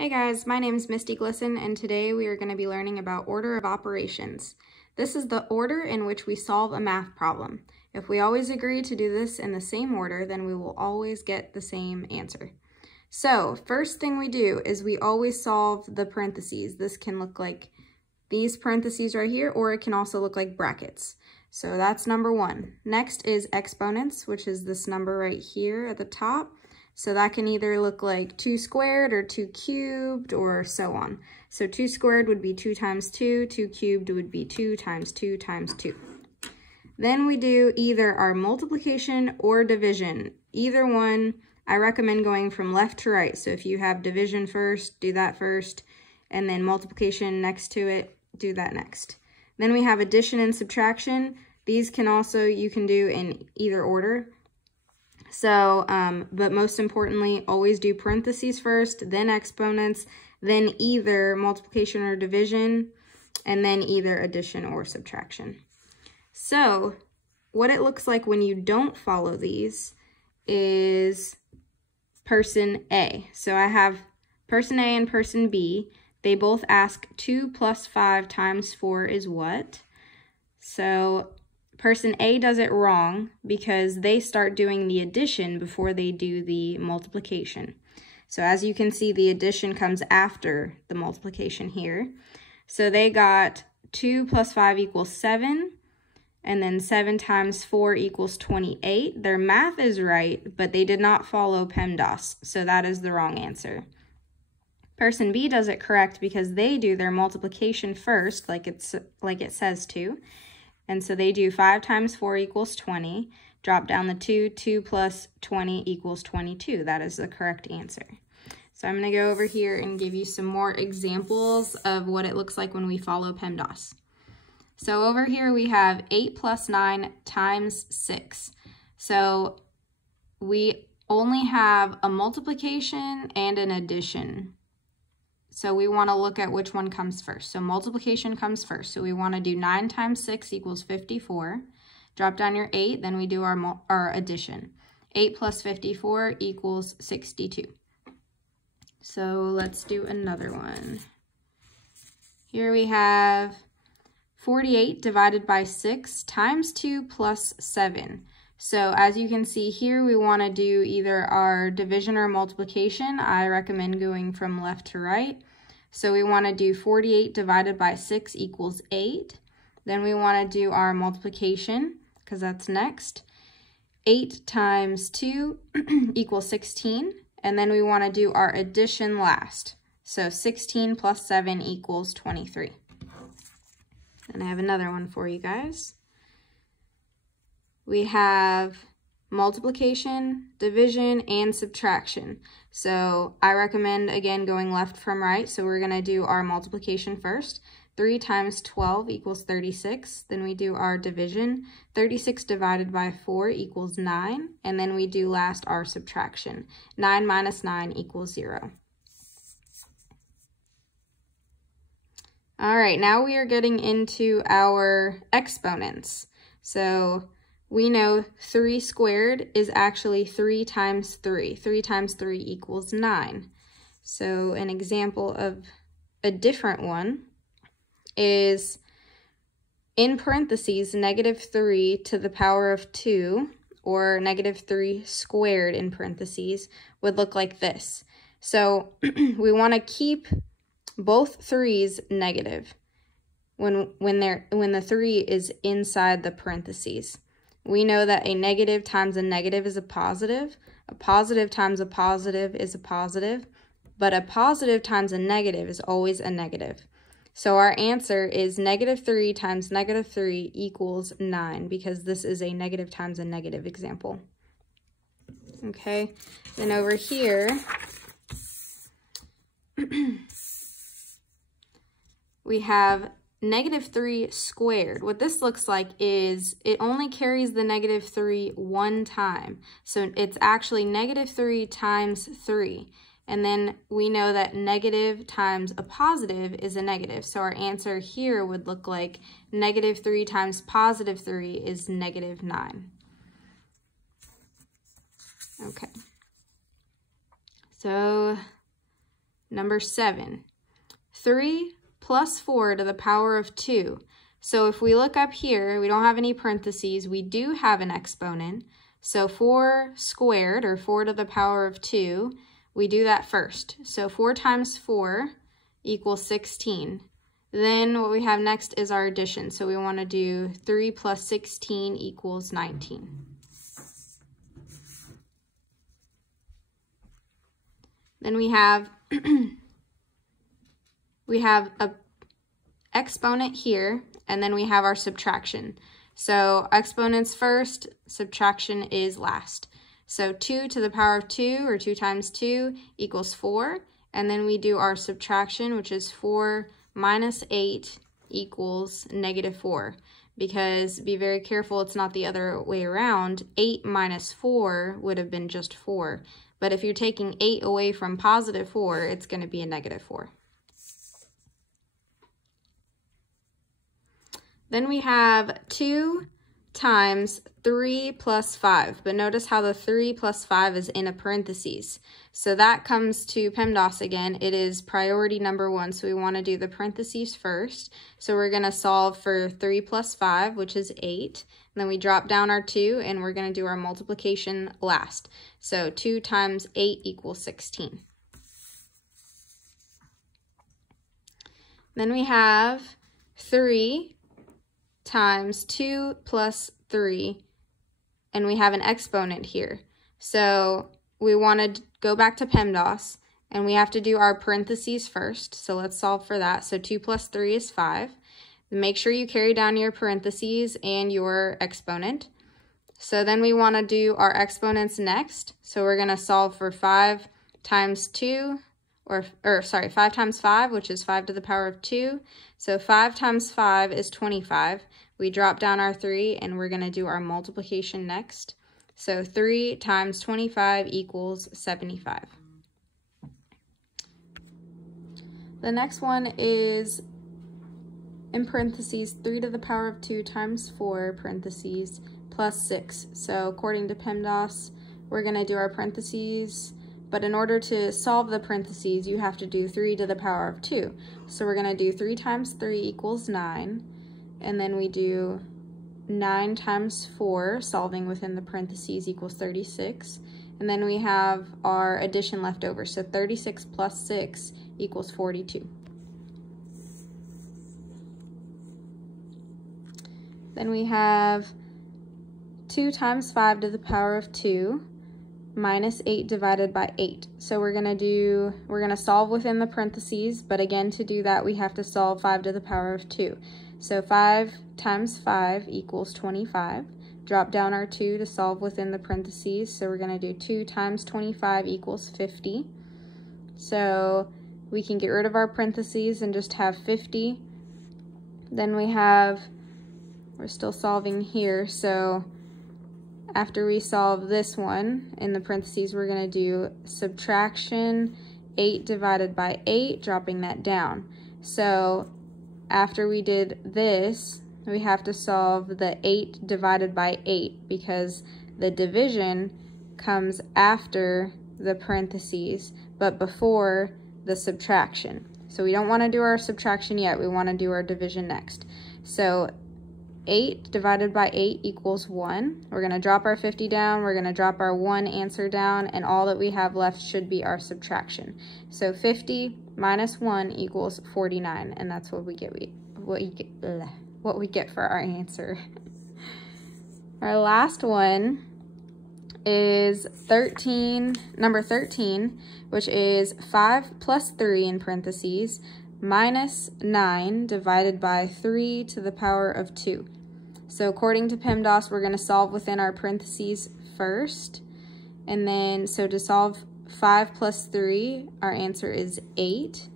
Hey guys, my name is Misty Glisson, and today we are going to be learning about order of operations. This is the order in which we solve a math problem. If we always agree to do this in the same order, then we will always get the same answer. So, first thing we do is we always solve the parentheses. This can look like these parentheses right here, or it can also look like brackets. So that's number one. Next is exponents, which is this number right here at the top. So that can either look like 2 squared or 2 cubed or so on. So 2 squared would be 2 times 2, 2 cubed would be 2 times 2 times 2. Then we do either our multiplication or division. Either one, I recommend going from left to right. So if you have division first, do that first, and then multiplication next to it, do that next. Then we have addition and subtraction. These can also, you can do in either order. So, but most importantly, always do parentheses first, then exponents, then either multiplication or division, and then either addition or subtraction. So, what it looks like when you don't follow these is person A. So I have person A and person B. They both ask 2 plus 5 times 4 is what? So person A does it wrong because they start doing the addition before they do the multiplication. So as you can see, the addition comes after the multiplication here. So they got 2 plus 5 equals 7, and then 7 times 4 equals 28. Their math is right, but they did not follow PEMDAS, so that is the wrong answer. Person B does it correct because they do their multiplication first, like it says to. And so they do 5 times 4 equals 20. Drop down the 2, 2 plus 20 equals 22. That is the correct answer. So I'm going to go over here and give you some more examples of what it looks like when we follow PEMDAS. So over here we have 8 plus 9 times 6. So we only have a multiplication and an addition. So we want to look at which one comes first. So multiplication comes first. So we want to do 9 times 6 equals 54. Drop down your 8, then we do our addition. 8 plus 54 equals 62. So let's do another one. Here we have 48 divided by 6 times 2 plus 7. So as you can see here, we want to do either our division or multiplication. I recommend going from left to right. So we want to do 48 divided by 6 equals 8. Then we want to do our multiplication, because that's next. 8 times 2 equals 16. And then we want to do our addition last. So 16 plus 7 equals 23. And I have another one for you guys. We have multiplication, division, and subtraction. So I recommend, again, going left from right. So we're going to do our multiplication first. 3 times 12 equals 36. Then we do our division. 36 divided by 4 equals 9. And then we do last our subtraction. 9 minus 9 equals 0. All right, now we are getting into our exponents. So we know 3 squared is actually 3 times 3. 3 times 3 equals 9. So an example of a different one is in parentheses, -3 to the power of 2, or -3 squared in parentheses, would look like this. So we want to keep both 3's negative when the 3 is inside the parentheses. We know that a negative times a negative is a positive times a positive is a positive, but a positive times a negative is always a negative. So our answer is -3 times -3 equals 9, because this is a negative times a negative example. Okay, then over here, we have -3 squared. What this looks like is it only carries the -3 one time. So it's actually -3 times 3. And then we know that negative times a positive is a negative. So our answer here would look like -3 times +3 is -9. Okay. So Number 7, 3 plus 4 to the power of 2. So if we look up here, we don't have any parentheses. We do have an exponent. So 4 squared, or 4 to the power of 2, we do that first. So 4 times 4 equals 16. Then what we have next is our addition. So we want to do 3 plus 16 equals 19. Then we have a exponent here, and then we have our subtraction. So exponents first, subtraction is last. So 2 to the power of 2, or 2 times 2, equals 4. And then we do our subtraction, which is 4 minus 8 equals -4. Because be very careful, it's not the other way around. 8 minus 4 would have been just 4. But if you're taking 8 away from positive 4, it's going to be a -4. Then we have 2 times 3 plus 5. But notice how the 3 plus 5 is in a parentheses. So that comes to PEMDAS again. It is priority number 1. So we want to do the parentheses first. So we're going to solve for 3 plus 5, which is 8. And then we drop down our 2, and we're going to do our multiplication last. So 2 times 8 equals 16. Then we have 3 times 2 plus 3, and we have an exponent here. So we want to go back to PEMDAS, and we have to do our parentheses first. So let's solve for that. So 2 plus 3 is 5. Make sure you carry down your parentheses and your exponent. So then we want to do our exponents next. So we're going to solve for 5 times 2, or 5 times 5, which is 5 to the power of 2. So 5 times 5 is 25. We drop down our 3, and we're going to do our multiplication next. So 3 times 25 equals 75. The next one is in parentheses 3 to the power of 2 times 4 parentheses plus 6. So according to PEMDAS, we're going to do our parentheses, but in order to solve the parentheses, you have to do 3 to the power of 2. So we're going to do 3 times 3 equals 9, and then we do 9 times 4, solving within the parentheses, equals 36. And then we have our addition left over. So 36 plus 6 equals 42. Then we have 2 times 5 to the power of 2 minus 8 divided by 8. So we're going to solve within the parentheses, but again, to do that, we have to solve 5 to the power of 2. So 5 times 5 equals 25. Drop down our 2 to solve within the parentheses. So we're going to do 2 times 25 equals 50. So we can get rid of our parentheses and just have 50. Then we're still solving here. So after we solve this one in the parentheses, we're going to do subtraction 8 divided by 8, dropping that down. So after we did this, we have to solve the 8 divided by 8 because the division comes after the parentheses, but before the subtraction. So we don't want to do our subtraction yet. We want to do our division next. So 8 divided by 8 equals 1. We're going to drop our 50 down. We're going to drop our 1 answer down, and all that we have left should be our subtraction. So 50 minus 1 equals 49, and that's what we get. What we get for our answer. Our last one is number 13, which is 5 plus 3 in parentheses minus 9 divided by 3 to the power of 2. So according to PEMDAS, we're going to solve within our parentheses first. And then, so to solve 5 plus 3, our answer is 8.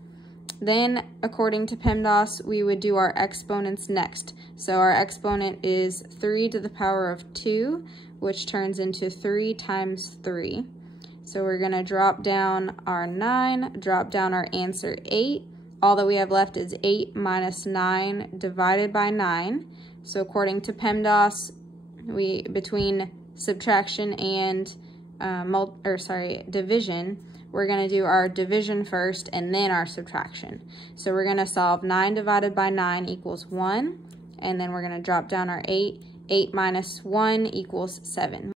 Then, according to PEMDAS, we would do our exponents next. So our exponent is 3 to the power of 2, which turns into 3 times 3. So we're going to drop down our 9, drop down our answer 8. All that we have left is 8 minus 9 divided by 9. So according to PEMDAS, between subtraction and division, we're going to do our division first and then our subtraction. So we're going to solve 9 divided by 9 equals 1, and then we're going to drop down our 8. 8 minus 1 equals 7.